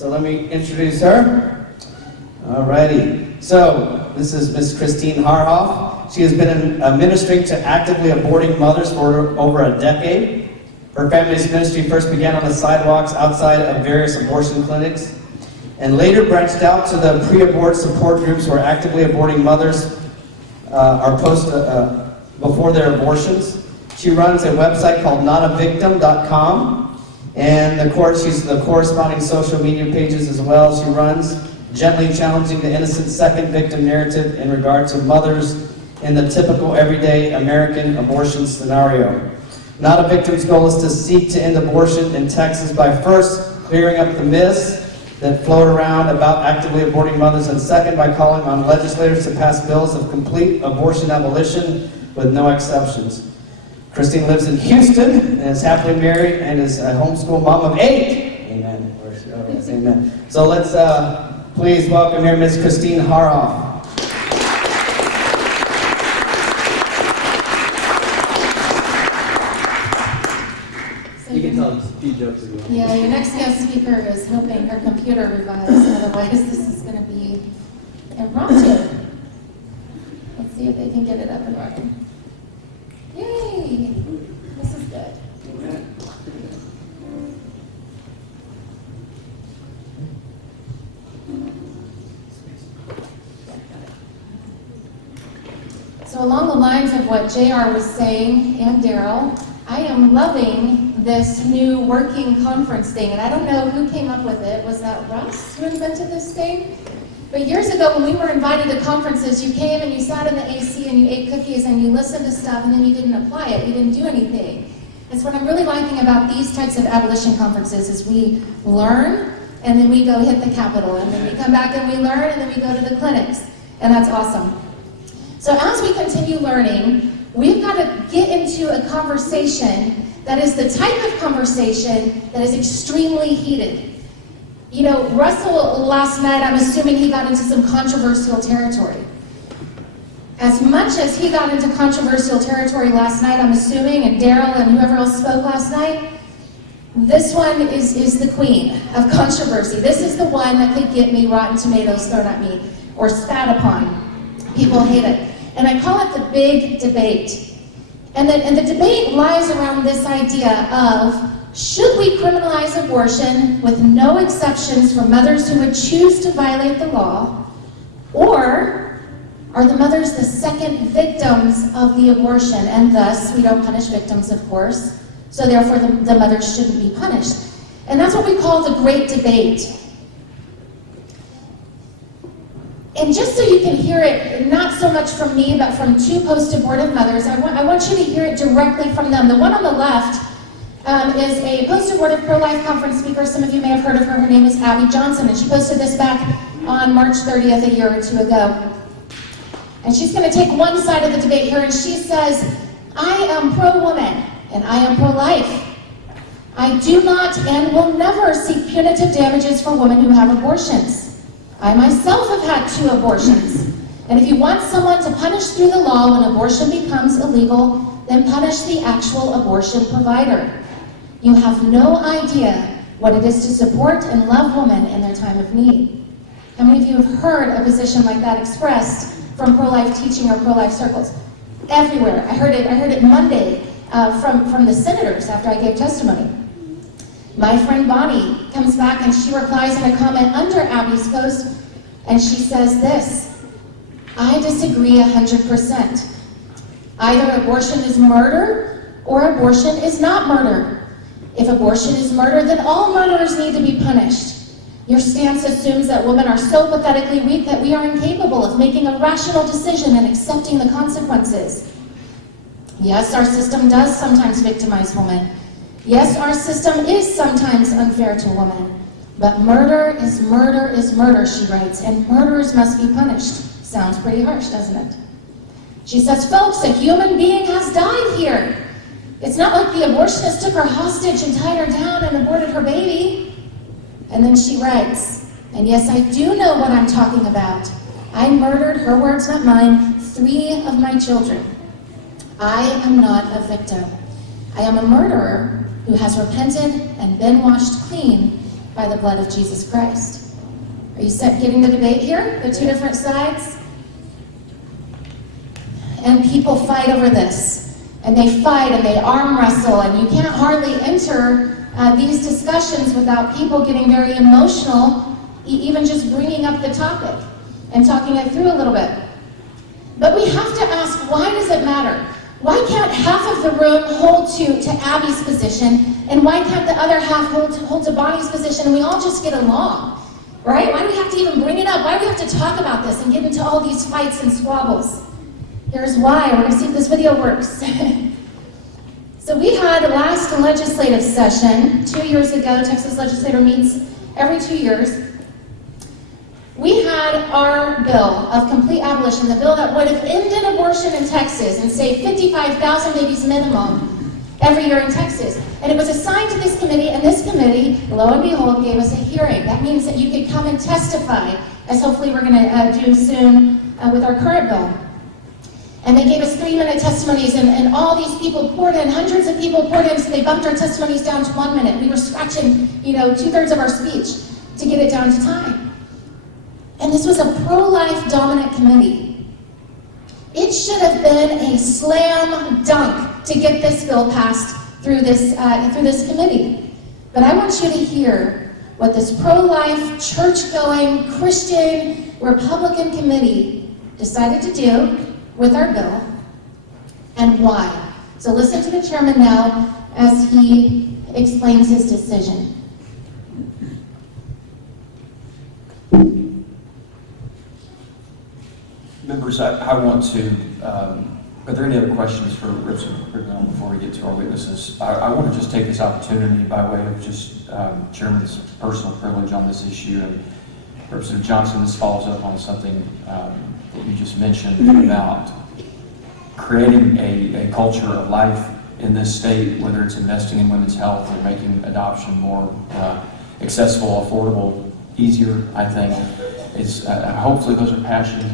So let me introduce her. Alrighty. So this is Miss Kristine Harhoef. She has been ministering to actively aborting mothers for over a decade. Her family's ministry first began on the sidewalks outside of various abortion clinics, and later branched out to the pre-abort support groups where actively aborting mothers are before their abortions. She runs a website called notavictim.com, and she's the corresponding social media pages as well. She runs Gently Challenging the Innocent Second Victim Narrative in regard to mothers in the typical everyday American abortion scenario. Not a Victim's goal is to seek to end abortion in Texas by first clearing up the myths that float around about actively aborting mothers, and second by calling on legislators to pass bills of complete abortion abolition with no exceptions. Kristine lives in Houston and is happily married and is a homeschool mom of 8. Amen. Amen. So let's please welcome here Miss Kristine Harhoef. You can tell us a few jokes as well. Yeah, your next guest speaker is hoping her computer revives, otherwise this is going to be impromptu. Let's see if they can get it up and running. Yay! This is good. So along the lines of what JR was saying, and Daryl, I am loving this new working conference thing, and I don't know who came up with it. Was that Russ who invented this thing? But years ago when we were invited to conferences, you came and you sat in the AC and you ate cookies and you listened to stuff and then you didn't apply it, you didn't do anything. That's what I'm really liking about these types of abolition conferences is we learn and then we go hit the Capitol and then we come back and we learn and then we go to the clinics, and that's awesome. So as we continue learning, we've got to get into a conversation that is the type of conversation that is extremely heated. You know, Russell last night, I'm assuming he got into some controversial territory. As much as he got into controversial territory last night, I'm assuming, and Daryl and whoever else spoke last night, this one is the queen of controversy. This is the one that could get me rotten tomatoes thrown at me or spat upon. People hate it. And I call it the big debate. And the debate lies around this idea of, should we criminalize abortion with no exceptions for mothers who would choose to violate the law, or are the mothers the second victims of the abortion, and thus we don't punish victims, of course, so therefore the mothers shouldn't be punished. And that's what we call the great debate. And just so you can hear it, not so much from me, but from two post-abortive mothers, I want you to hear it directly from them. The one on the left is a post-abortive pro-life conference speaker. Some of you may have heard of her. Her name is Abby Johnson, and she posted this back on March 30th, a year or two ago. And she's going to take one side of the debate here, and she says, I am pro-woman, and I am pro-life. I do not and will never seek punitive damages for women who have abortions. I myself have had 2 abortions. And if you want someone to punish through the law when abortion becomes illegal, then punish the actual abortion provider. You have no idea what it is to support and love women in their time of need. How many of you have heard a position like that expressed from pro-life teaching or pro-life circles? Everywhere. I heard it Monday from the senators after I gave testimony. My friend Bonnie comes back and she replies in a comment under Abby's post, and she says this: I disagree 100%. Either abortion is murder or abortion is not murder. If abortion is murder, then all murderers need to be punished. Your stance assumes that women are so pathetically weak that we are incapable of making a rational decision and accepting the consequences. Yes, our system does sometimes victimize women. Yes, our system is sometimes unfair to women, but murder is murder is murder, she writes, and murderers must be punished. Sounds pretty harsh, doesn't it? She says, folks, a human being has died here. It's not like the abortionist took her hostage and tied her down and aborted her baby. And then she writes, and yes, I do know what I'm talking about. I murdered, her words not mine, 3 of my children. I am not a victim. I am a murderer who has repented and been washed clean by by the blood of Jesus Christ. Are you getting the debate here? The two different sides? And people fight over this. And they fight and they arm wrestle, and you can't hardly enter these discussions without people getting very emotional, even just bringing up the topic and talking it through a little bit. But we have to ask, why does it matter? Why can't half of the room hold to Abby's position, and why can't the other half hold to Bonnie's position, and we all just get along, right? Why do we have to even bring it up? Why do we have to talk about this and get into all these fights and squabbles? Here's why. We're going to see if this video works. So we had the last legislative session 2 years ago. Texas legislature meets every 2 years. We had our bill of complete abolition, the bill that would have ended abortion in Texas and saved 55,000 babies minimum every year in Texas. And it was assigned to this committee, and this committee, lo and behold, gave us a hearing. That means that you could come and testify, as hopefully we're going to do soon with our current bill. And they gave us 3-minute testimonies, and all these people poured in, hundreds of people poured in, so they bumped our testimonies down to 1 minute. We were scratching, 2/3 of our speech to get it down to time. And this was a pro-life dominant committee. It should have been a slam dunk to get this bill passed through this committee. But I want you to hear what this pro-life, church-going, Christian, Republican committee decided to do with our bill, and why. So listen to the chairman now as he explains his decision. Members, I want to, are there any other questions for Representative before we get to our witnesses? I want to just take this opportunity by way of just Chairman's personal privilege on this issue. And Representative Johnson, this follows up on something that you just mentioned about creating a culture of life in this state, whether it's investing in women's health or making adoption more accessible, affordable, easier, I think. Hopefully those are passions.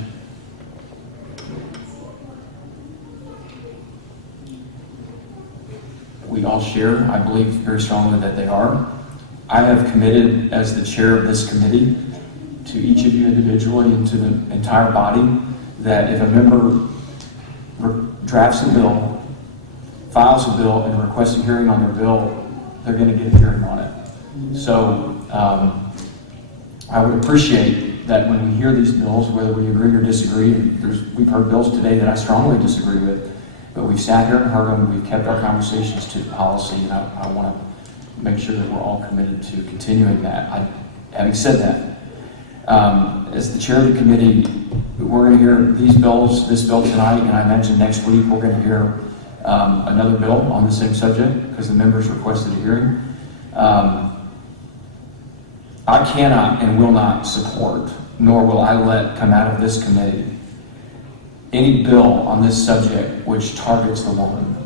We all share, I believe very strongly that they are. I have committed as the chair of this committee to each of you individually and to the entire body that if a member drafts a bill, files a bill, and requests a hearing on their bill, they're going to get a hearing on it. So I would appreciate that when we hear these bills, whether we agree or disagree, we've heard bills today that I strongly disagree with, but we've sat here and heard them, we've kept our conversations to policy, and I want to make sure that we're all committed to continuing that. Having said that, as the chair of the committee, we're going to hear this bill tonight, and I imagine next week we're going to hear another bill on the same subject because the members requested a hearing. I cannot and will not support, nor will I let come out of this committee, any bill on this subject which targets the woman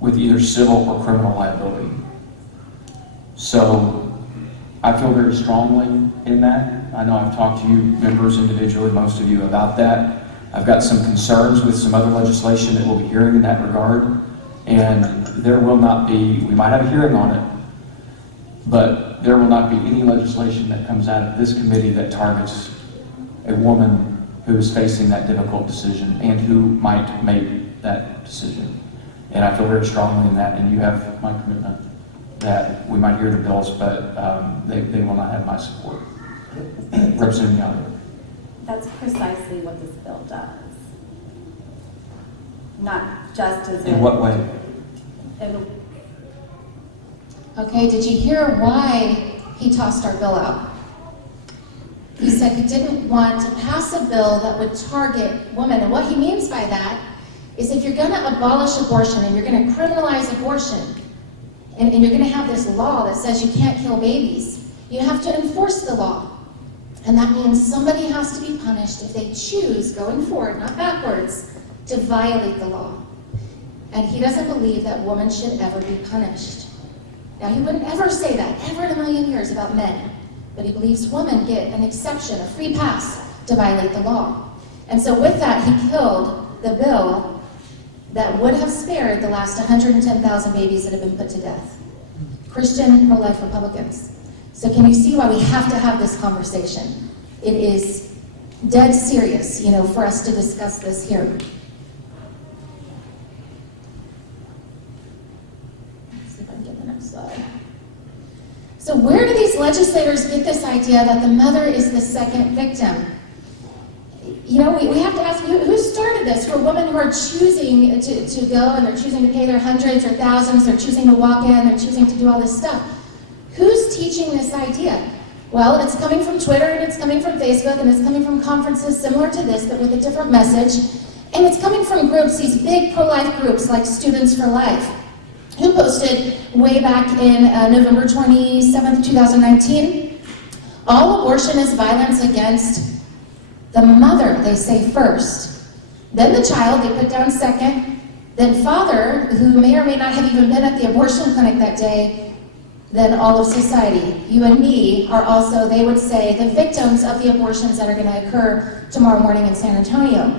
with either civil or criminal liability. So I feel very strongly in that. I know I've talked to you members individually, most of you, about that. I've got some concerns with some other legislation that we'll be hearing in that regard. And there will not be, we might have a hearing on it, but there will not be any legislation that comes out of this committee that targets a woman who is facing that difficult decision and who might make that decision. And I feel very strongly in that, and you have my commitment that we might hear the bills, but they will not have my support. Representative Young. That's precisely what this bill does. Not just as in what way? Okay, did you hear why he tossed our bill out? He said he didn't want to pass a bill that would target women. And what he means by that is if you're going to abolish abortion and you're going to criminalize abortion, and you're going to have this law that says you can't kill babies, you have to enforce the law. And that means somebody has to be punished if they choose, going forward, not backwards, to violate the law. And he doesn't believe that women should ever be punished. Now, he wouldn't ever say that, ever in a million years, about men. But he believes women get an exception, a free pass, to violate the law. And so with that, he killed the bill that would have spared the last 110,000 babies that have been put to death. Christian pro-life Republicans. So can you see why we have to have this conversation? It is dead serious, for us to discuss this here. Let's see if I can get the next slide. So where do these legislators get this idea that the mother is the second victim? We have to ask, who started this? For women who are choosing to go, and they're choosing to pay their hundreds or thousands, they're choosing to walk in, they're choosing to do all this stuff. Who's teaching this idea? Well, it's coming from Twitter, and it's coming from Facebook, and it's coming from conferences similar to this, but with a different message. And it's coming from groups, these big pro-life groups like Students for Life, who posted way back in November 27th, 2019, all abortion is violence against the mother, they say first. Then the child, they put down second. Then father, who may or may not have even been at the abortion clinic that day. Then all of society. You and me are also, they would say, the victims of the abortions that are going to occur tomorrow morning in San Antonio.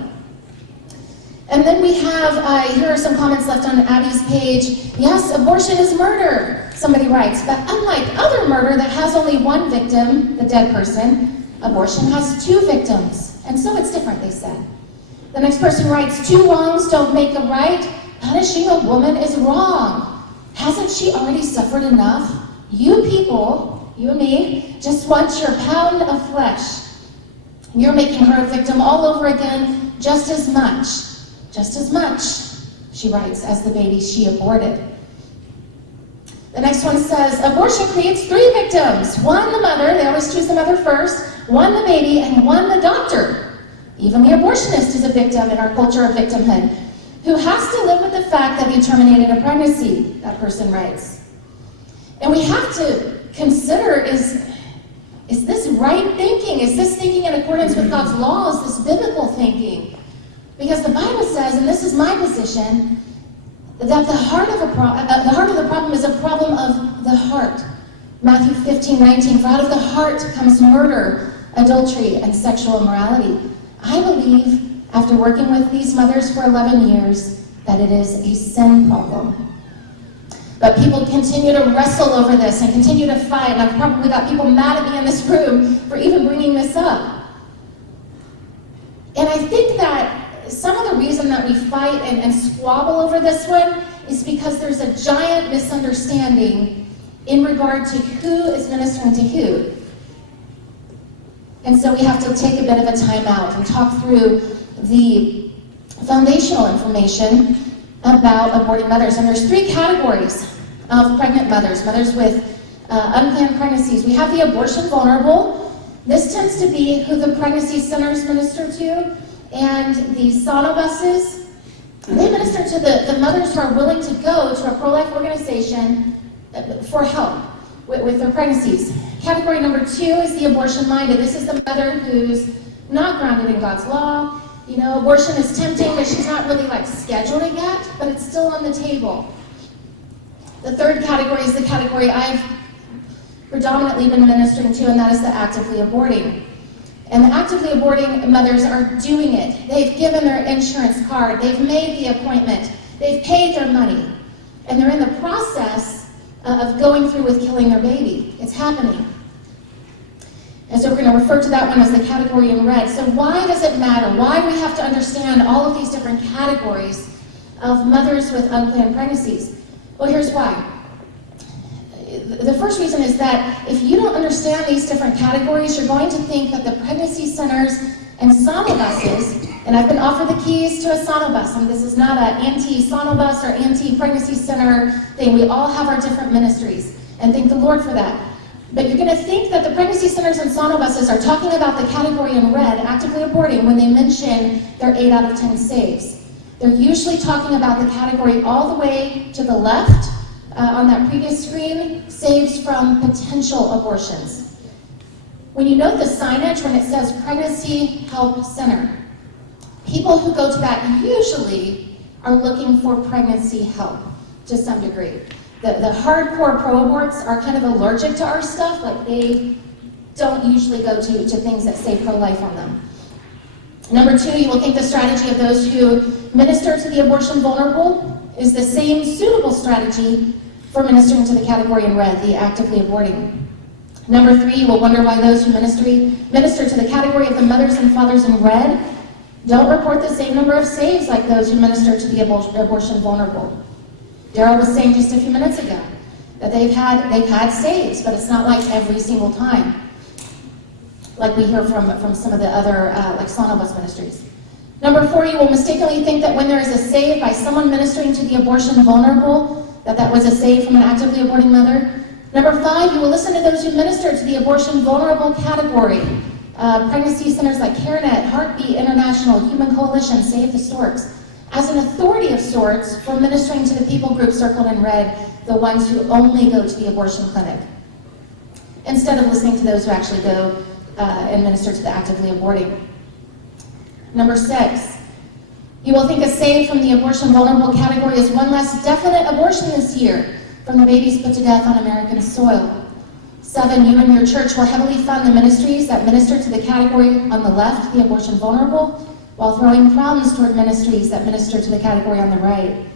And then we have, here are some comments left on Abby's page. Yes, abortion is murder, somebody writes. But unlike other murder that has only one victim, the dead person, abortion has two victims. And so it's different, they said. The next person writes, two wrongs don't make a right. Punishing a woman is wrong. Hasn't she already suffered enough? You people, you and me, just want your pound of flesh. You're making her a victim all over again, just as much, she writes, as the baby she aborted. The next one says, abortion creates three victims. One, the mother, they always choose the mother first, one, the baby, and one, the doctor. Even the abortionist is a victim in our culture of victimhood, who has to live with the fact that you terminated a pregnancy, that person writes. And we have to consider, is this right thinking? Is this thinking in accordance with God's law? Is this biblical thinking? Because the Bible says, and this is my position, that the heart of the problem is a problem of the heart. Matthew 15:19, for out of the heart comes murder, adultery, and sexual immorality. I believe, after working with these mothers for 11 years, that it is a sin problem. But people continue to wrestle over this and continue to fight, and I've probably got people mad at me in this room for even bringing this up. And I think that some of the reason that we fight and squabble over this one is because there's a giant misunderstanding in regard to who is ministering to who. And so we have to take a bit of a time out and talk through the foundational information about aborting mothers. And there's three categories of pregnant mothers, mothers with unplanned pregnancies. We have the abortion vulnerable. This tends to be who the pregnancy centers minister to. And the sonobuses, they minister to the mothers who are willing to go to a pro-life organization for help with their pregnancies. Category number 2 is the abortion-minded. This is the mother who's not grounded in God's law. Abortion is tempting, but she's not really scheduled it yet, but it's still on the table. The third category is the category I've predominantly been ministering to, and that is the actively aborting. And the actively aborting mothers are doing it. They've given their insurance card, they've made the appointment, they've paid their money, and they're in the process of going through with killing their baby. It's happening. And so we're going to refer to that one as the category in red. So why does it matter? Why do we have to understand all of these different categories of mothers with unplanned pregnancies? Well, here's why. The first reason is that if you don't understand these different categories, you're going to think that the pregnancy centers and sonobuses, and I've been offered the keys to a sonobus, and this is not an anti-sonobus or anti-pregnancy center thing. We all have our different ministries, and thank the Lord for that. But you're going to think that the pregnancy centers and sonobuses are talking about the category in red, actively aborting, when they mention their 8 out of 10 saves. They're usually talking about the category all the way to the left, on that previous screen, saves from potential abortions. When you note the signage, when it says Pregnancy Help Center, people who go to that usually are looking for pregnancy help to some degree. The hardcore pro-aborts are kind of allergic to our stuff, they don't usually go to things that say pro-life on them. Number 2, you will think the strategy of those who minister to the abortion vulnerable is the same suitable strategy for ministering to the category in red, the actively aborting. Number 3, you will wonder why those who minister to the category of the mothers and fathers in red don't report the same number of saves like those who minister to the abortion vulnerable. Daryl was saying just a few minutes ago that they've had saves, but it's not like every single time, like we hear from some of the other like Sonobus ministries. Number 4, you will mistakenly think that when there is a save by someone ministering to the abortion vulnerable, that was a save from an actively aborting mother. Number 5, you will listen to those who minister to the abortion vulnerable category. Pregnancy centers like CareNet, Heartbeat International, Human Coalition, Save the Storks, as an authority of sorts for ministering to the people group circled in red, the ones who only go to the abortion clinic, instead of listening to those who actually go and minister to the actively aborting. Number 6, you will think a save from the abortion vulnerable category is one less definite abortion this year from the babies put to death on American soil. 7, you and your church will heavily fund the ministries that minister to the category on the left, the abortion vulnerable, while throwing crumbs toward ministries that minister to the category on the right.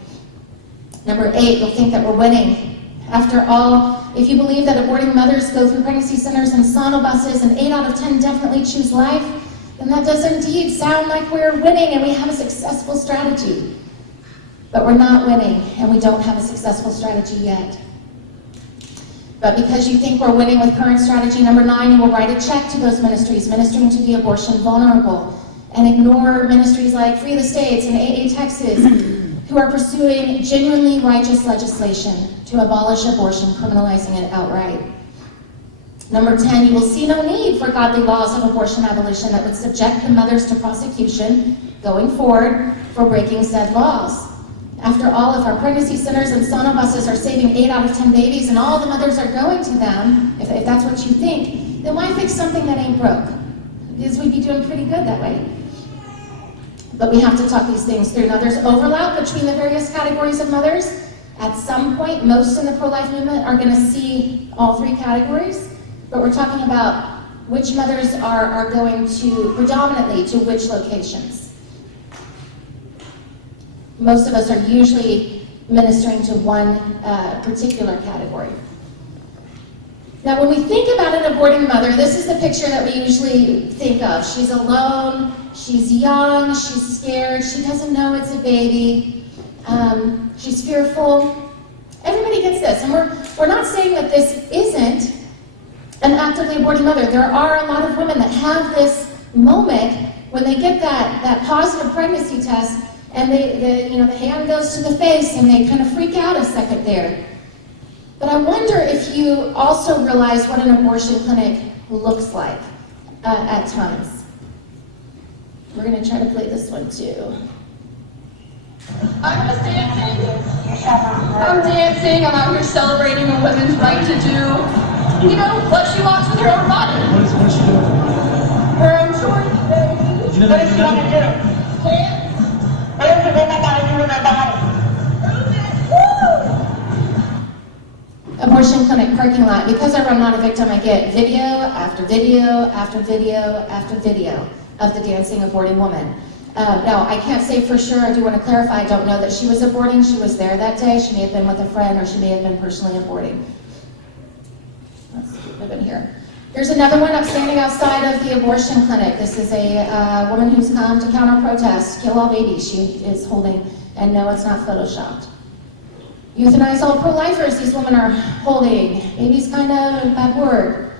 Number 8, you'll think that we're winning. After all, if you believe that aborting mothers go through pregnancy centers and sonobuses and 8 out of 10 definitely choose life, then that does indeed sound like we're winning and we have a successful strategy. But we're not winning, and we don't have a successful strategy yet. But because you think we're winning with current strategy, number 9, you will write a check to those ministries ministering to the abortion vulnerable, and ignore ministries like Free the States and AA Texas, who are pursuing genuinely righteous legislation to abolish abortion, criminalizing it outright. Number 10, you will see no need for godly laws of abortion abolition that would subject the mothers to prosecution going forward for breaking said laws. After all, if our pregnancy centers and sonobuses are saving 8 out of 10 babies and all the mothers are going to them, if that's what you think, then why fix something that ain't broke? Because we'd be doing pretty good that way. But we have to talk these things through. Now, there's overlap between the various categories of mothers. At some point, most in the pro-life movement are going to see all 3 categories, but we're talking about which mothers are going to predominantly to which locations. Most of us are usually ministering to one particular category. Now, when we think about an aborting mother, this is the picture that we usually think of. She's alone, she's young, she's scared, she doesn't know it's a baby, she's fearful. Everybody gets this, and we're not saying that this isn't an actively aborting mother. There are a lot of women that have this moment when they get that positive pregnancy test, and the hand goes to the face, and they kind of freak out a second there. But I wonder if you also realize what an abortion clinic looks like at times. We're going to try to play this one too. I'm just dancing. I'm dancing. I'm out here celebrating a woman's right to do, what she wants with her own body. What is she doing? Her own choice, baby. Did you know What that does you she want to did do? Dance. Everything I gotta do with my body. Abortion clinic parking lot. Because I'm not a victim, I get video after video after video after video of the dancing aborting woman. Now, I can't say for sure. I do want to clarify. I don't know that she was aborting. She was there that day. She may have been with a friend, or she may have been personally aborting. Let's keep moving here. There's another one up standing outside of the abortion clinic. This is a woman who's come to counter protest, kill all babies, she is holding, and no, it's not photoshopped. Euthanize all pro-lifers, these women are holding. Baby's kind of a bad word.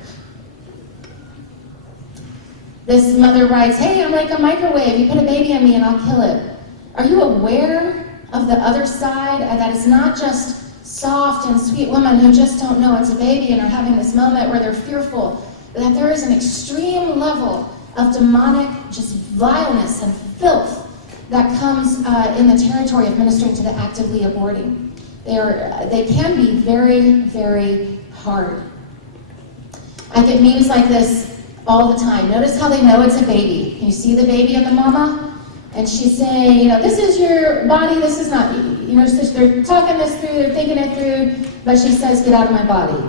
This mother writes, hey, I'm like a microwave, you put a baby in me and I'll kill it. Are you aware of the other side, that it's not just soft and sweet women who just don't know it's a baby and are having this moment where they're fearful, that there is an extreme level of demonic just vileness and filth that comes in the territory of ministering to the actively aborting. They can be very, very hard. I get memes like this all the time. Notice how they know it's a baby. You see the baby and the mama, and she's saying, this is your body, this is not, they're talking this through, they're thinking it through, but she says, get out of my body.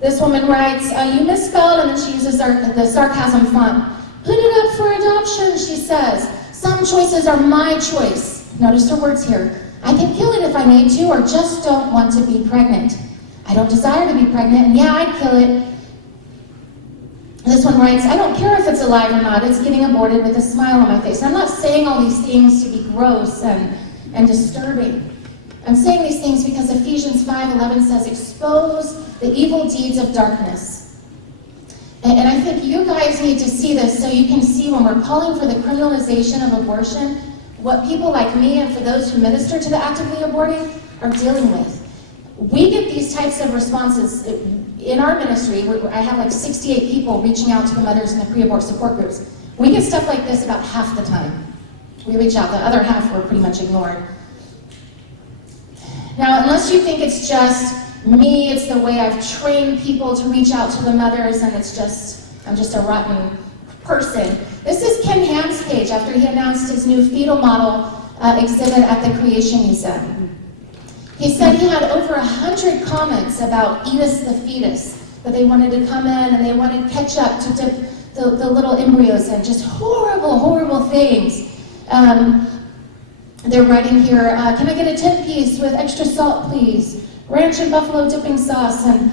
This woman writes, you misspelled, and then she uses the sarcasm font. Put it up for adoption, she says. Some choices are my choice. Notice her words here. I can kill it if I need to, or just don't want to be pregnant. I don't desire to be pregnant, and yeah, I'd kill it, This one writes, I don't care if it's alive or not, it's getting aborted with a smile on my face. I'm not saying all these things to be gross and disturbing. I'm saying these things because Ephesians 5:11 says, expose the evil deeds of darkness. And I think you guys need to see this so you can see when we're calling for the criminalization of abortion, what people like me and for those who minister to the actively aborting are dealing with. We get these types of responses in our ministry. I have like 68 people reaching out to the mothers in the pre-abort support groups. We get stuff like this about half the time. We reach out, the other half we're pretty much ignored. Now, unless you think it's just me, it's the way I've trained people to reach out to the mothers, and I'm just a rotten person. This is Ken Ham's page after he announced his new fetal model exhibit at the Creation Museum. He said he had over 100 comments about Enos the fetus, that they wanted to come in and they wanted ketchup to dip the little embryos in, just horrible, horrible things. They're writing here, can I get a 10-piece with extra salt, please? Ranch and buffalo dipping sauce, and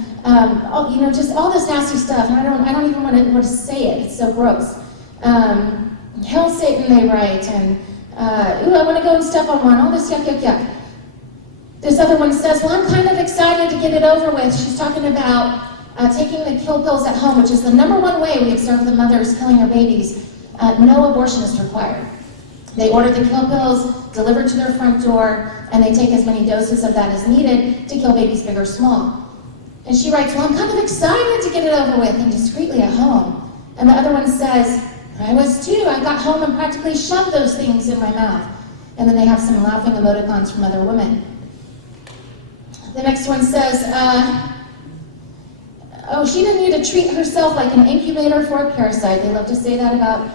just all this nasty stuff. And I don't even want to say it. It's so gross. Hail Satan, they write, and ooh, I want to go and step on one. All this yuck, yuck, yuck. This other one says, well, I'm kind of excited to get it over with. She's talking about taking the kill pills at home, which is the #1 way we observe the mothers killing their babies. No abortion is required. They order the kill pills, delivered to their front door, and they take as many doses of that as needed to kill babies big or small. And she writes, well, I'm kind of excited to get it over with and discreetly at home. And the other one says, I was too. I got home and practically shoved those things in my mouth. And then they have some laughing emoticons from other women. The next one says, oh, she didn't need to treat herself like an incubator for a parasite. They love to say that about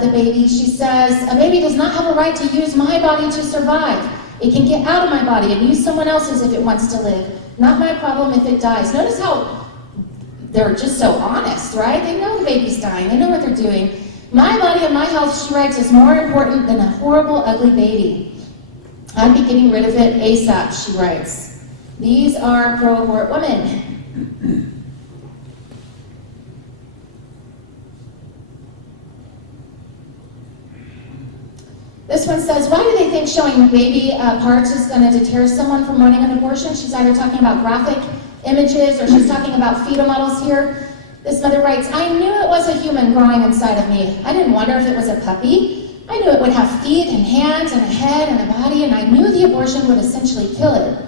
the baby. She says, a baby does not have a right to use my body to survive. It can get out of my body and use someone else's if it wants to live. Not my problem if it dies. Notice how they're just so honest, right? They know the baby's dying. They know what they're doing. My body and my health, she writes, is more important than a horrible, ugly baby. I'd be getting rid of it ASAP, she writes. These are pro-abort women. This one says, why do they think showing baby parts is going to deter someone from wanting an abortion? She's either talking about graphic images or she's talking about fetal models here. This mother writes, I knew it was a human growing inside of me. I didn't wonder if it was a puppy. I knew it would have feet and hands and a head and a body, and I knew the abortion would essentially kill it.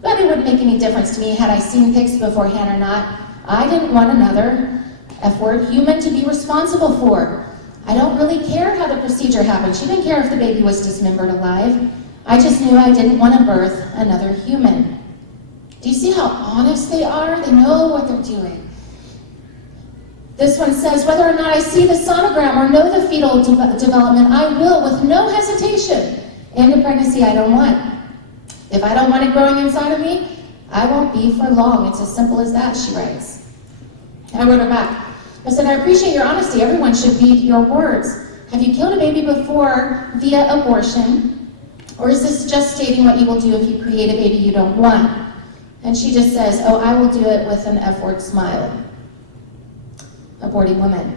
But it wouldn't make any difference to me had I seen pics beforehand or not. I didn't want another F-word human to be responsible for. I don't really care how the procedure happened. She didn't care if the baby was dismembered alive. I just knew I didn't want to birth another human. Do you see how honest they are? They know what they're doing. This one says, whether or not I see the sonogram or know the fetal development, I will with no hesitation end a pregnancy I don't want. If I don't want it growing inside of me, I won't be for long. It's as simple as that, she writes. I wrote her back. I said, I appreciate your honesty. Everyone should heed your words. Have you killed a baby before via abortion? Or is this just stating what you will do if you create a baby you don't want? And she just says, oh, I will do it with an F-word smile. Aborting women.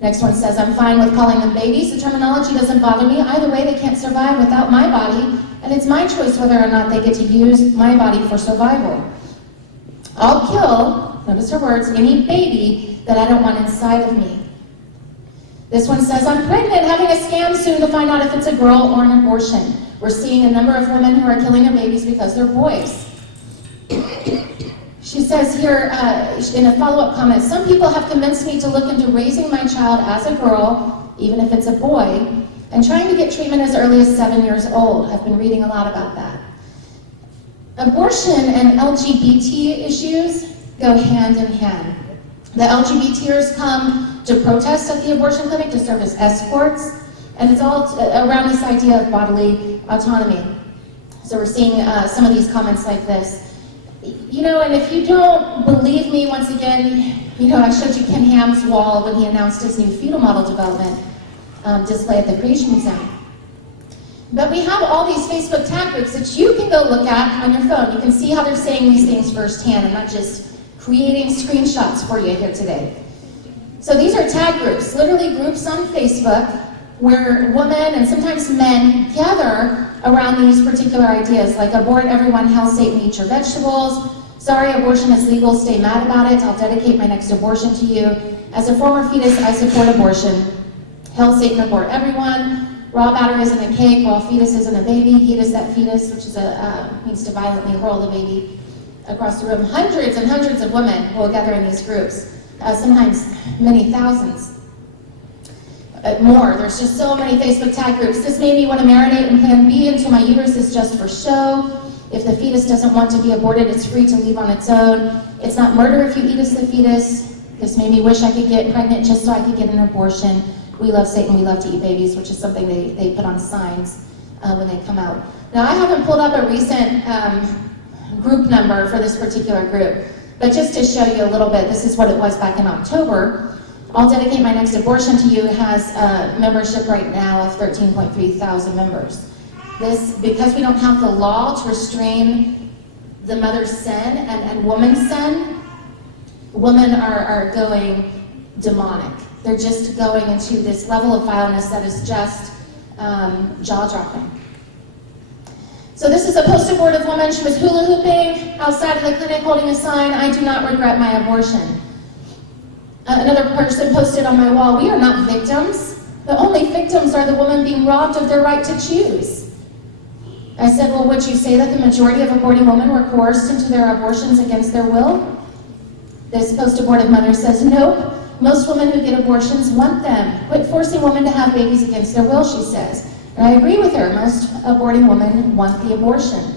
Next one says, I'm fine with calling them babies. The terminology doesn't bother me. Either way, they can't survive without my body, and it's my choice whether or not they get to use my body for survival. I'll kill, notice her words, any baby that I don't want inside of me. This one says, I'm pregnant, having a scan soon to find out if it's a girl or an abortion. We're seeing a number of women who are killing their babies because they're boys. She says here in a follow-up comment, some people have convinced me to look into raising my child as a girl, even if it's a boy, and trying to get treatment as early as 7 years old. I've been reading a lot about that. Abortion and LGBT issues go hand in hand. The LGBTers come to protest at the abortion clinic to serve as escorts, and it's all around this idea of bodily autonomy. So we're seeing some of these comments like this. You know, and if you don't believe me, once again, you know, I showed you Ken Ham's wall when he announced his new fetal model development display at the Creation Museum. But we have all these Facebook tag groups that you can go look at on your phone. You can see how they're saying these things firsthand. I'm not just creating screenshots for you here today. So these are tag groups, literally groups on Facebook where women and sometimes men gather around these particular ideas, like abort everyone, hell, Satan, eat your vegetables. Sorry, abortion is legal, stay mad about it. I'll dedicate my next abortion to you. As a former fetus, I support abortion. Hell, Satan, abort everyone. Raw batter isn't a cake, raw fetus isn't a baby. Heat is that fetus, which is means to violently hurl the baby across the room. Hundreds and hundreds of women will gather in these groups, sometimes many thousands. More. There's just so many Facebook tag groups. This made me want to marinate in Plan B until my uterus is just for show. If the fetus doesn't want to be aborted, it's free to leave on its own. It's not murder if you eat the fetus. This made me wish I could get pregnant just so I could get an abortion. We love Satan, we love to eat babies, which is something they put on signs when they come out. Now, I haven't pulled up a recent group number for this particular group, but just to show you a little bit, this is what it was back in October. I'll dedicate my next abortion to you has a membership right now of 13.3 thousand members. This, because we don't have the law to restrain the mother's sin and woman's sin, women are going demonic. They're just going into this level of vileness that is just jaw-dropping. So this is a post-abortive woman. She was hula hooping outside of the clinic holding a sign, "I do not regret my abortion." Another person posted on my wall, "We are not victims. The only victims are the women being robbed of their right to choose." I said, "Well, would you say that the majority of aborting women were coerced into their abortions against their will?" This post-abortive mother says, "Nope. Most women who get abortions want them. Quit forcing women to have babies against their will," she says. And I agree with her. Most aborting women want the abortion.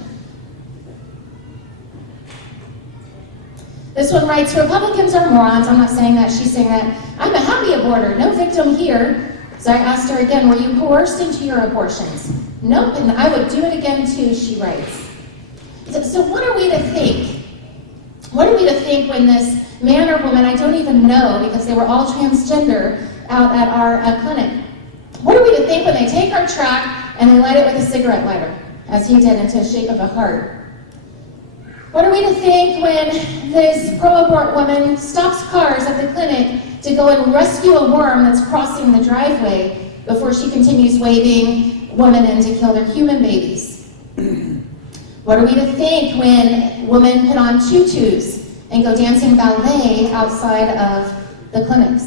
This one writes, "Republicans are morons." I'm not saying that. She's saying that. "I'm a happy aborter. No victim here." So I asked her again, "Were you coerced into your abortions?" "Nope, and I would do it again too," she writes. So what are we to think? What are we to think when this man or woman, I don't even know because they were all transgender out at our clinic. What are we to think when they take our track and they light it with a cigarette lighter, as he did into the shape of a heart? What are we to think when this pro-abort woman stops cars at the clinic to go and rescue a worm that's crossing the driveway before she continues waving women in to kill their human babies? What are we to think when women put on tutus and go dancing ballet outside of the clinics?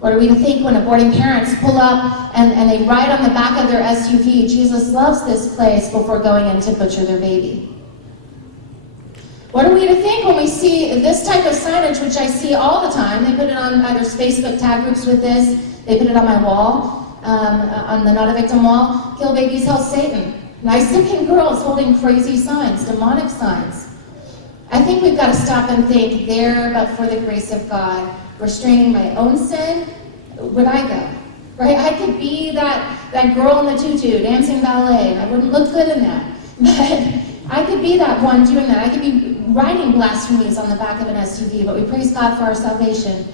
What are we to think when aborting parents pull up and they ride on the back of their SUV, "Jesus loves this place," before going in to butcher their baby? What are we to think when we see this type of signage, which I see all the time? They put it on either Facebook tag groups with this, they put it on my wall, on the Not a Victim wall, "Kill babies, hell, Satan." Nice-looking girls holding crazy signs, demonic signs. I think we've got to stop and think, there, but for the grace of God, restraining my own sin, would I go? Right? I could be that girl in the tutu dancing ballet, and I wouldn't look good in that. But I could be that one doing that. I could be writing blasphemies on the back of an SUV, but we praise God for our salvation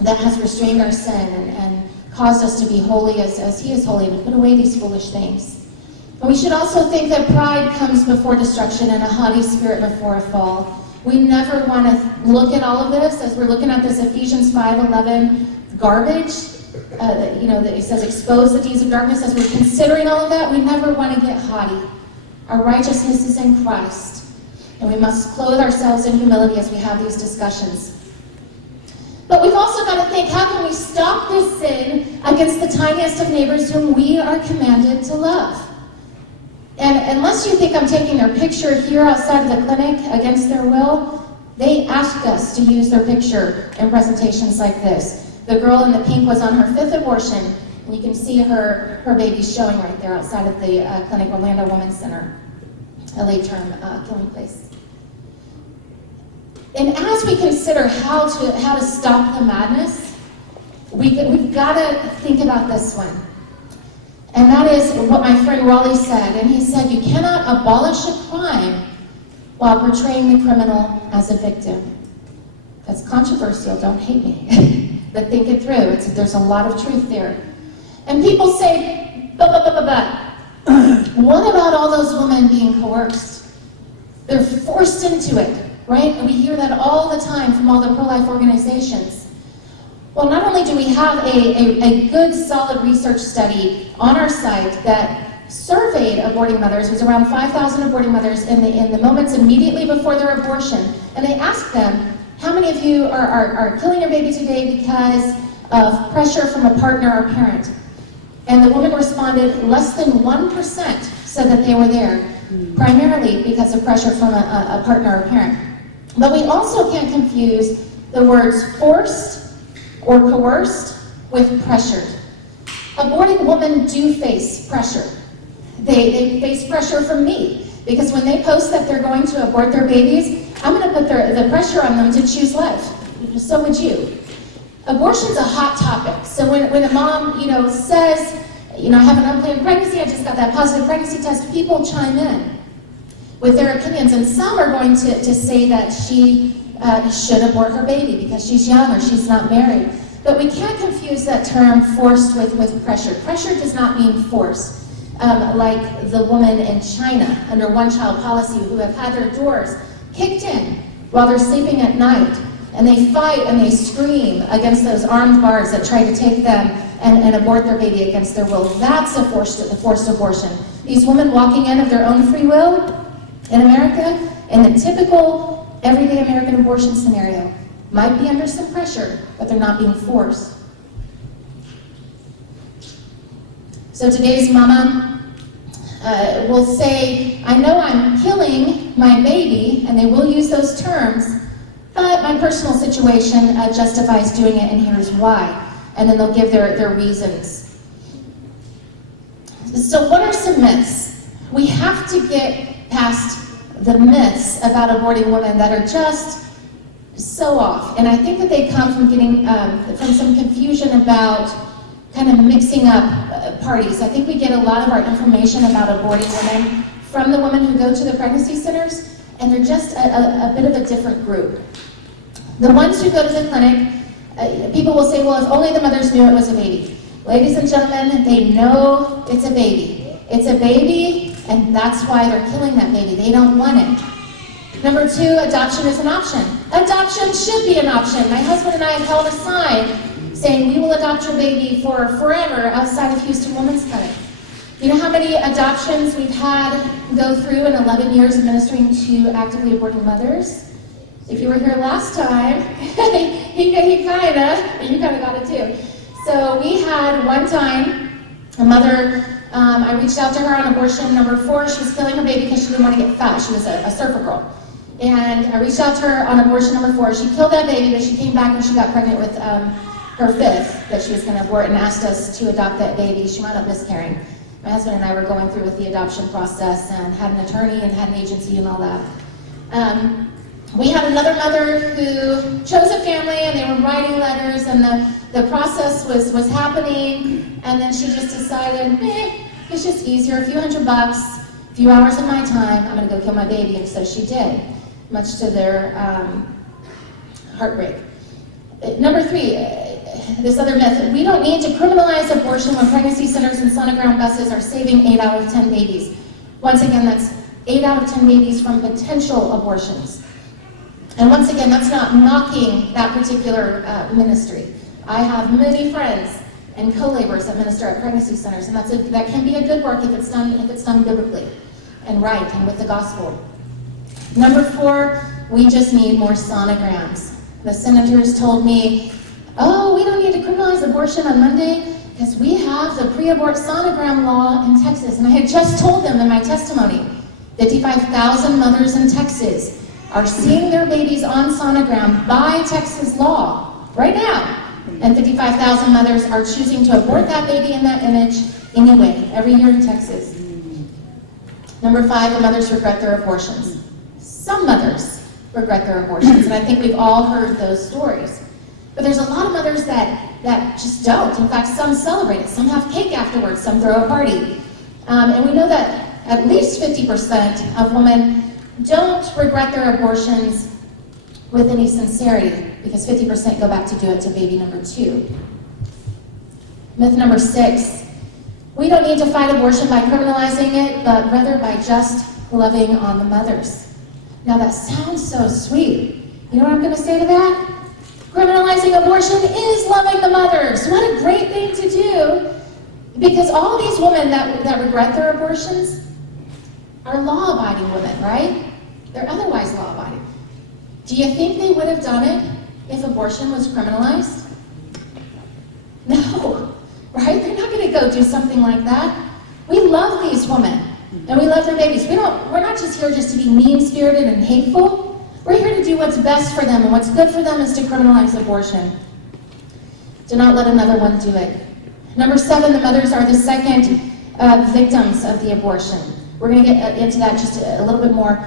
that has restrained our sin and caused us to be holy as He is holy, and to put away these foolish things. And we should also think that pride comes before destruction and a haughty spirit before a fall. We never want to look at all of this as we're looking at this Ephesians 5:11 garbage. That it says expose the deeds of darkness. As we're considering all of that, we never want to get haughty. Our righteousness is in Christ, and we must clothe ourselves in humility as we have these discussions. But we've also got to think, how can we stop this sin against the tiniest of neighbors whom we are commanded to love? And unless you think I'm taking their picture here outside of the clinic against their will, they asked us to use their picture in presentations like this. The girl in the pink was on her 5th abortion, and you can see her baby showing right there outside of the clinic, Orlando Women's Center, a late-term killing place. And as we consider how to stop the madness, we've got to think about this one. And that is what my friend Raleigh said. And he said, you cannot abolish a crime while portraying the criminal as a victim. That's controversial, don't hate me. But think it through. There's a lot of truth there. And people say, but. What about all those women being coerced? They're forced into it. right? And we hear that all the time from all the pro-life organizations. Well, not only do we have a good, solid research study on our site that surveyed aborting mothers, it was around 5,000 aborting mothers in the moments immediately before their abortion, and they asked them, how many of you are killing your baby today because of pressure from a partner or parent? And the woman responded, less than 1% said that they were there, primarily because of pressure from a partner or parent. But we also can't confuse the words forced or coerced with pressured. Aborting women do face pressure. They face pressure from me, because when they post that they're going to abort their babies, I'm going to put the pressure on them to choose life. So would you. Abortion's a hot topic. So when a mom, says, I have an unplanned pregnancy, I just got that positive pregnancy test, people chime in with their opinions, and some are going to say that she should abort her baby because she's young or she's not married. But we can't confuse that term forced with pressure. Pressure does not mean force. Like the woman in China under one-child policy who have had their doors kicked in while they're sleeping at night, and they fight and they scream against those armed guards that try to take them and abort their baby against their will. That's a forced abortion. These women walking in of their own free will in America, in the typical everyday American abortion scenario, might be under some pressure, but they're not being forced. So today's mama will say, I know I'm killing my baby, and they will use those terms, but my personal situation justifies doing it, and here's why. And then they'll give their reasons. So what are some myths? We have to get past the myths about aborting women that are just so off. And I think that they come from from some confusion about kind of mixing up parties. I think we get a lot of our information about aborting women from the women who go to the pregnancy centers, and they're just a bit of a different group. The ones who go to the clinic, people will say, well, if only the mothers knew it was a baby. Ladies and gentlemen, they know it's a baby. It's a baby, and that's why they're killing that baby. They don't want it. Number two, adoption is an option. Adoption should be an option. My husband and I have held a sign saying we will adopt your baby for forever outside of Houston Women's Clinic. You know how many adoptions we've had go through in 11 years administering to actively aborting mothers? If you were here last time, you kind of got it too. So we had one time a mother, I reached out to her on abortion number 4. She was killing her baby because she didn't want to get fat. She was a surfer girl. And I reached out to her on abortion number 4. She killed that baby, but she came back and she got pregnant with her 5th that she was going to abort, and asked us to adopt that baby. She wound up miscarrying. My husband and I were going through with the adoption process and had an attorney and had an agency and all that. We had another mother who chose a family, and they were writing letters, and the process was happening, and then she just decided, it's just easier, a few $100, a few hours of my time, I'm going to go kill my baby, and so she did, much to their heartbreak. Number 3, this other myth, we don't need to criminalize abortion when pregnancy centers and sonogram buses are saving 8 out of 10 babies. Once again, that's 8 out of 10 babies from potential abortions. And once again, that's not knocking that particular ministry. I have many friends and co-laborers that minister at pregnancy centers, and that can be a good work if it's done biblically and right and with the gospel. Number 4, we just need more sonograms. The senators told me, oh, we don't need to criminalize abortion on Monday because we have the pre-abort sonogram law in Texas. And I had just told them in my testimony, 55,000 mothers in Texas are seeing their babies on sonogram by Texas law right now. And 55,000 mothers are choosing to abort that baby in that image anyway, every year in Texas. Number 5, the mothers regret their abortions. Some mothers regret their abortions, and I think we've all heard those stories. But there's a lot of mothers that just don't. In fact, some celebrate it. Some have cake afterwards. Some throw a party. And we know that at least 50% of women don't regret their abortions with any sincerity, because 50% go back to do it to baby number 2. Myth number 6, we don't need to fight abortion by criminalizing it, but rather by just loving on the mothers. Now that sounds so sweet. You know what I'm going to say to that? Criminalizing abortion is loving the mothers. What a great thing to do. Because all these women that regret their abortions are law-abiding women, right? They're otherwise law-abiding. Do you think they would have done it if abortion was criminalized? No, right? They're not going to go do something like that. We love these women, and we love their babies. We're not just here just to be mean-spirited and hateful. We're here to do what's best for them, and what's good for them is to criminalize abortion. Do not let another one do it. Number 7, the mothers are the second victims of the abortion. We're going to get into that just a little bit more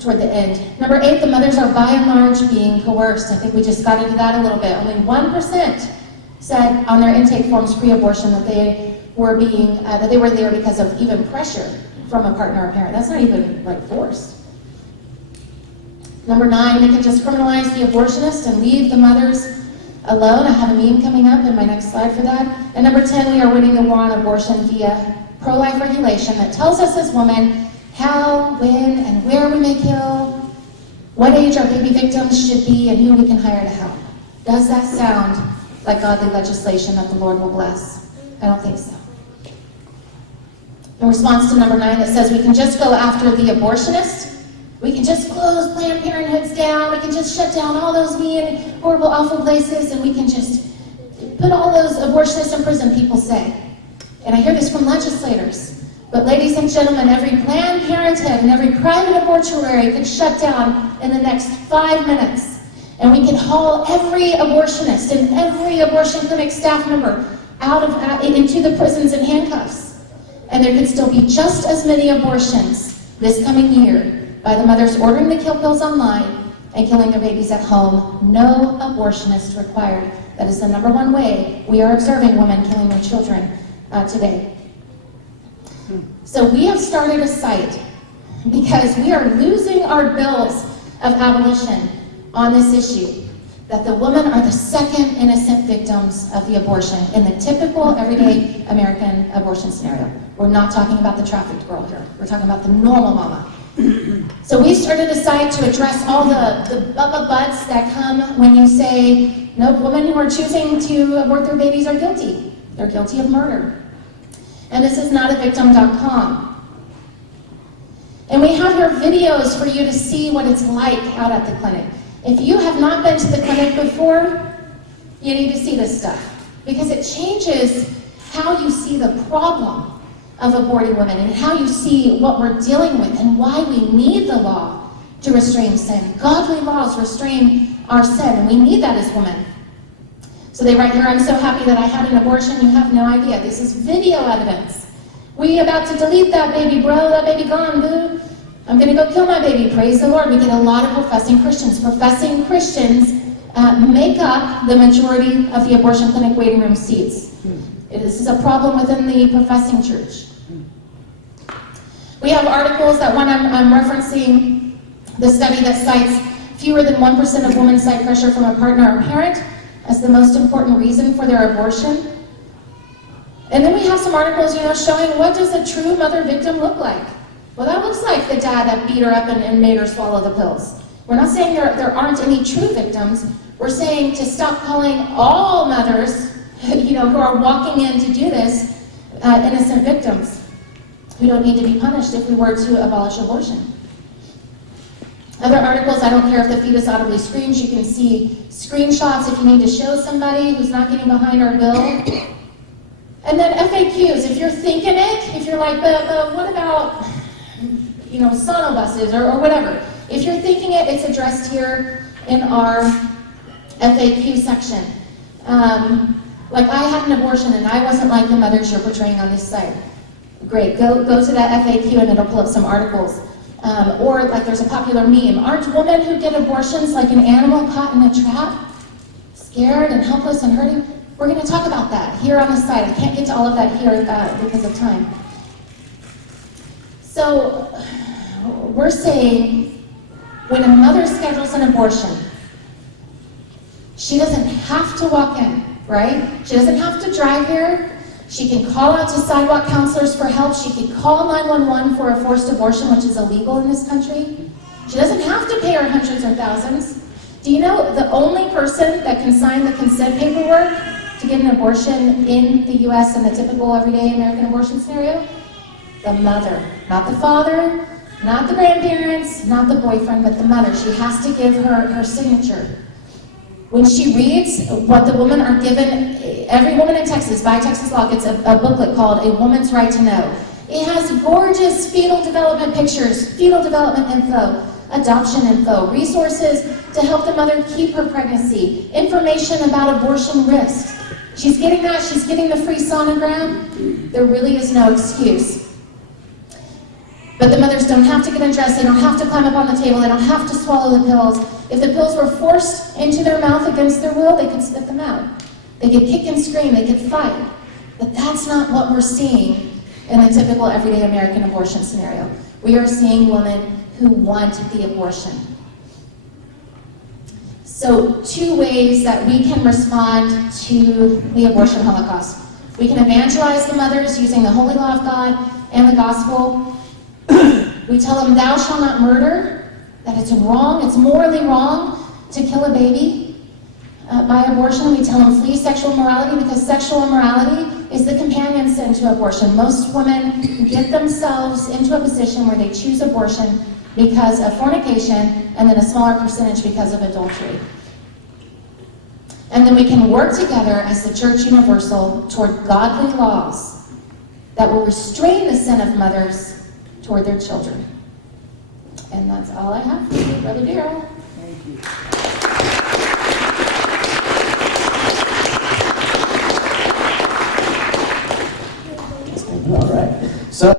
toward the end. Number 8, the mothers are by and large being coerced. I think we just got into that a little bit. Only 1% said on their intake forms pre-abortion that they were there because of even pressure from a partner or parent. That's not even like forced. Number 9, they can just criminalize the abortionist and leave the mothers alone. I have a meme coming up in my next slide for that. And number 10, we are winning the war on abortion via pro-life regulation that tells us as women how, when, and where we may kill, what age our baby victims should be, and who we can hire to help. Does that sound like godly legislation that the Lord will bless? I don't think so. In response to number 9 that says we can just go after the abortionist, we can just close Planned Parenthoods down, we can just shut down all those mean, horrible, awful places, and we can just put all those abortionists in prison, people say. And I hear this from legislators. But ladies and gentlemen, every Planned Parenthood and every private abortuary could shut down in the next 5 minutes. And we can haul every abortionist and every abortion clinic staff member into the prisons in handcuffs. And there could still be just as many abortions this coming year by the mothers ordering the kill pills online and killing their babies at home. No abortionist required. That is the number 1 way we are observing women killing their children today. So we have started a site because we are losing our bills of abolition on this issue, that the women are the second innocent victims of the abortion in the typical everyday American abortion scenario. We're not talking about the trafficked girl here. We're talking about the normal mama. So we started a site to address all the buts that come when you say, no, women who are choosing to abort their babies are guilty. They're guilty of murder. And this is notaVictim.com. And we have here videos for you to see what it's like out at the clinic. If you have not been to the clinic before, you need to see this stuff, because it changes how you see the problem of aborting women and how you see what we're dealing with and why we need the law to restrain sin. Godly laws restrain our sin, and we need that as women. So they write here, I'm so happy that I had an abortion, you have no idea. This is video evidence. We about to delete that baby, bro, that baby gone, boo. I'm gonna go kill my baby, praise the Lord. We get a lot of professing Christians. Professing Christians make up the majority of the abortion clinic waiting room seats. This is a problem within the professing church. We have articles that one I'm referencing, the study that cites fewer than 1% of women cite pressure from a partner or parent as the most important reason for their abortion. And then we have some articles, showing what does a true mother victim look like. Well, that looks like the dad that beat her up and made her swallow the pills. We're not saying there aren't any true victims. We're saying to stop calling all mothers, who are walking in to do this, innocent victims who don't need to be punished if we were to abolish abortion. Other articles, I don't care if the fetus audibly screams, you can see screenshots if you need to show somebody who's not getting behind our bill. And then FAQs, if you're thinking it, if you're like, but what about, sono buses or whatever. If you're thinking it, it's addressed here in our FAQ section. Like I had an abortion and I wasn't like the mothers you're portraying on this site. Great, go to that FAQ and it'll pull up some articles. Or like there's a popular meme, aren't women who get abortions like an animal caught in a trap? Scared and helpless and hurting? We're going to talk about that here on the site. I can't get to all of that here because of time. So we're saying when a mother schedules an abortion, she doesn't have to walk in, right? She doesn't have to drive here. She can call out to sidewalk counselors for help. She can call 911 for a forced abortion, which is illegal in this country. She doesn't have to pay her hundreds or thousands. Do you know the only person that can sign the consent paperwork to get an abortion in the U.S. in the typical everyday American abortion scenario? The mother. Not the father, not the grandparents, not the boyfriend, but the mother. She has to give her signature. When she reads what the women are given, every woman in Texas, by Texas law, gets a booklet called A Woman's Right to Know. It has gorgeous fetal development pictures, fetal development info, adoption info, resources to help the mother keep her pregnancy, information about abortion risks. She's getting that, she's getting the free sonogram. There really is no excuse. But the mothers don't have to get undressed, they don't have to climb up on the table, they don't have to swallow the pills. If the pills were forced into their mouth against their will, they could spit them out. They could kick and scream, they could fight. But that's not what we're seeing in the typical everyday American abortion scenario. We are seeing women who want the abortion. So 2 ways that we can respond to the abortion holocaust. We can evangelize the mothers using the holy law of God and the gospel. We tell them, thou shalt not murder, that it's wrong, it's morally wrong to kill a baby by abortion. We tell them, flee sexual immorality, because sexual immorality is the companion sin to abortion. Most women get themselves into a position where they choose abortion because of fornication, and then a smaller percentage because of adultery. And then we can work together as the Church Universal toward godly laws that will restrain the sin of mothers toward their children. And that's all I have for you, Brother Darrell. All right. So